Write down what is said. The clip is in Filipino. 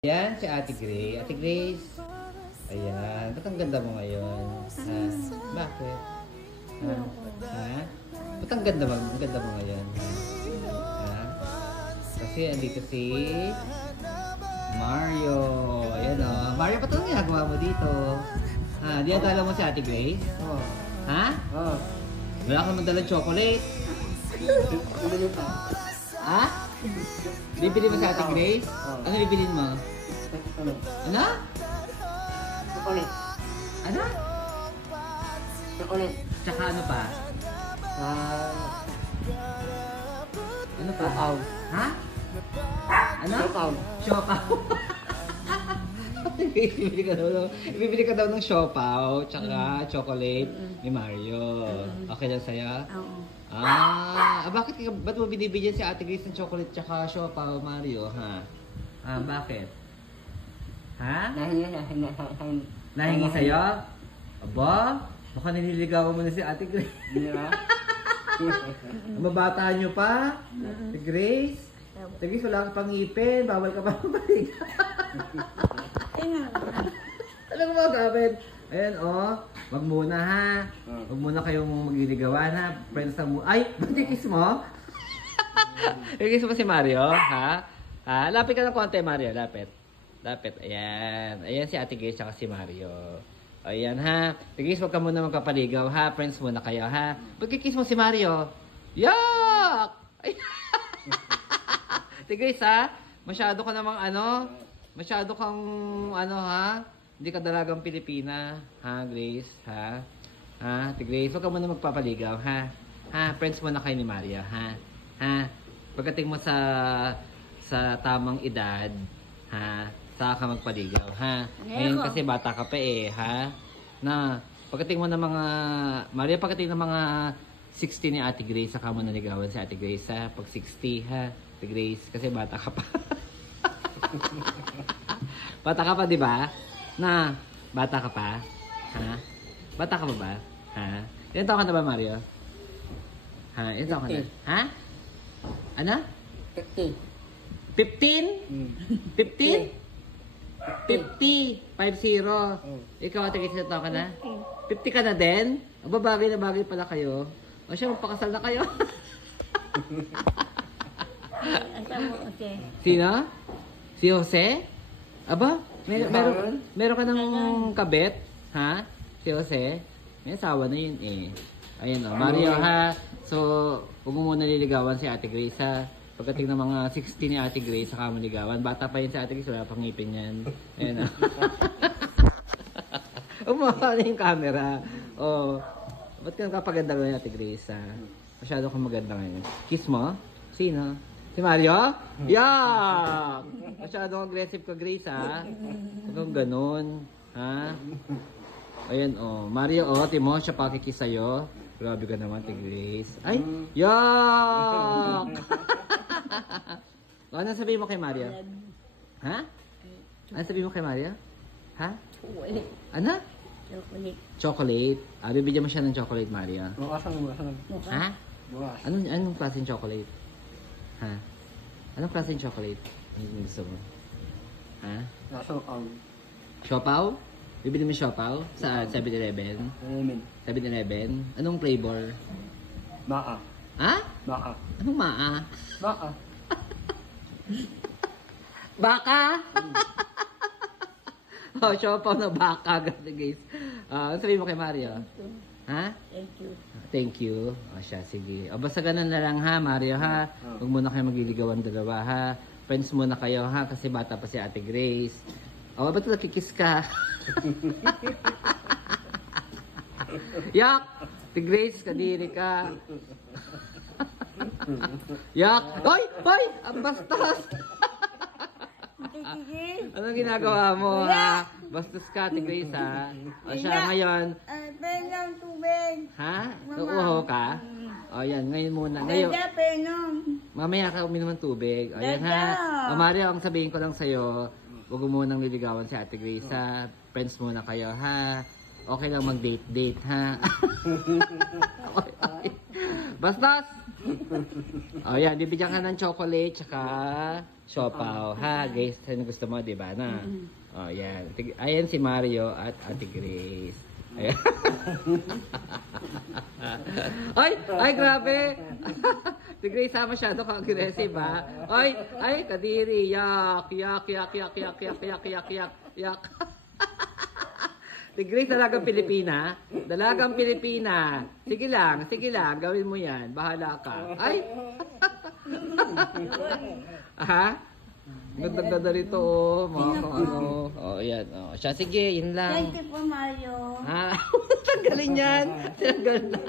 Yan, si Ate Grace. Ate Grace. Ayan. Ba't ang ganda mo ngayon? Ha? Bakit? Ha? Ha? Ba't ang ganda mo? Ang ganda mo ngayon? Ha? Kasi andito si Mario. Ayan o. Mario, ba't ang ginagawa mo dito? Ha? Di atala mo si Ate Grace? Oo. Ha? Oo. Wala kang madalang chocolate? Bibili pa. Ha? Bibili mo si Ate Grace? Ano bibilin mo? Ano? Ano? Chocolate. Ano? Chocolate. Tsaka ano pa? Ano pa? Chokaw. Ha? Ano? Chokaw. Siopaw. Bibili ka daw ng siopaw, tsaka chocolate ni Mario. Okay lang sa'yo? Oo. Ba't mo binibigyan si Ate Grace ng chocolate tsaka siopaw, Mario, ha? Bakit? Ha? Nahingi sa'yo? Aba, baka nililigawan mo na si Ate Grace. Hindi ba? Mabata nyo pa? Si Grace? Si Grace, wala ka pang ngipin. Bawal ka pa mabalik. Alam mo mga kapit? Ayan, wag muna ha. Wag muna kayong magliligawan ha. Friends na mo. Ay, ba't kiss mo? Kiss mo si Mario, ha? Lapit ka ng konti, Mario. Lapit. Ayan. Ayan si Ate Grace at si Mario. Ayan ha. Ate Grace, wag ka muna magkapaligaw ha. Friends muna kayo ha. Pagkikiss mo si Mario. Yak! Ate Grace ha. Masyado ka namang masyado kang ha. Hindi ka dalagang Pilipina. Ha, Grace? Ha? Ate Grace, wag ka muna magpapaligaw ha. Friends muna kayo ni Mario ha. Pagdating mo sa tamang edad, saka ka magpaligaw, ha? Ngayon kasi bata ka pa ha? Pagdating mo ng mga, Maria, pagdating ng mga 60 ni Ate Grace, saka mo naligawan si Ate Grace, ha? Pag 60, ha? Ate Grace, kasi bata ka pa. Bata ka pa, di ba? Bata ka pa? Ha? Bata ka pa ba? Ha? Ilan taon ka na ba, Mario? Ilan taon ka na? Ha? Ano? 50. 15? 50? 50. 50. Ikaw, Ate Grace, ilan taon ka na? 50 ka na din? Bagay na bagay pala kayo. O siya, magpakasal na kayo. Sino? Si Jose? Aba, meron ka ng kabet? Ha? Si Jose? May asawa na yun Ayan Mario ha. So, huwag mo muna nililigawan si Ate Grace ha. Pagdating ng mga 60 ni Ate Grace, saka maligawan. Bata pa yun si Ate Grace, wala pang ngipin yan. Ayan Umawa na yung camera. Ba't ka nakapaganda ngayon, Ate Grace ha? Masyado kang maganda ngayon. Kiss mo? Sino? Si Mario? Yeah! Masyadong aggressive ka, Grace, ha? Huwag kang ganun, ha? Ayan, Mario, timo, siya pakikiss sa'yo. Grabe ka naman, Ate Grace. Ay! Yak! Ano sabihin mo kay Mario? Ha? Ano sabihin mo kay Mario? Ha? Ano? Chocolate. Bibigyan mo siya ng chocolate, Mario. Bukasan. Ha? Bukas. Anong klaseng chocolate? Ha? Anong klaseng chocolate? Anong gusto mo? Ha? Chokaw. Siopaw? Bibili mo siopaw? Sa 7-Eleven? 7-Eleven? Anong flavor? Baka. Ha? Baka. Anong maa? Baka. Baka? Siopaw na baka. Guys. Ano sabihin mo kay Mario? Ha? Thank you. Siya, sige. Basta ganun na lang ha, Mario ha. Huwag muna kayo magliligawan dalawa ha. Friends muna kayo ha, kasi bata pa si Ate Grace. Ba't nakikiss ka? Yak! Ate Grace, kadiri ka. Yak! Hoy! Ang bastos! Anong ginagawa mo ha? Bastos ka, Ate Grace ha. Siya ngayon. Penom tubig. Ha? Uuho ka? Yan, ngayon muna. Ngayon. Penom. Mamaya ka uminom ng tubig. Yan ha. Mario, ang sabihin ko lang sa'yo, huwag mo munang liligawan si Ate Grace ha. Friends muna kayo ha. Okay lang mag-date ha. Okay. Bastos! Oh, yan. Bibigyan ka ng chocolate tsaka siopaw. Ha, Grace? Ano gusto mo, di ba? Na? Oh, yan. Ayan si Mario at Ate Grace. Ayan. Ay, grabe. Si Grace ha, masyado kang aggressive, ha? Ay, Kadiri. Yak. Si Grace, dalagang Pilipina. Dalagang Pilipina. Sige lang. Gawin mo yan. Bahala ka. Ay! Ha? Ganda rito, oh. Mga kung ano. Oh, yan. Oh. Siya, sige, yun lang. Thank you po, Mario. Ha? Tanggalin yan. Tanggal na.